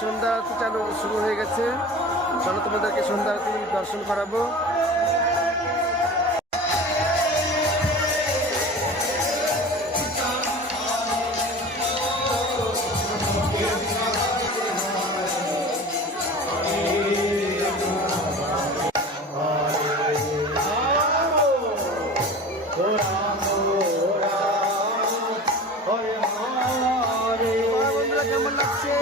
সন্ধ্যা আরতি শুরু হয়ে গেছে। চলো তোমাদেরকে সন্ধ্যা আরতি দর্শন করাবো। বন্ধুরা কেমন লাগছে?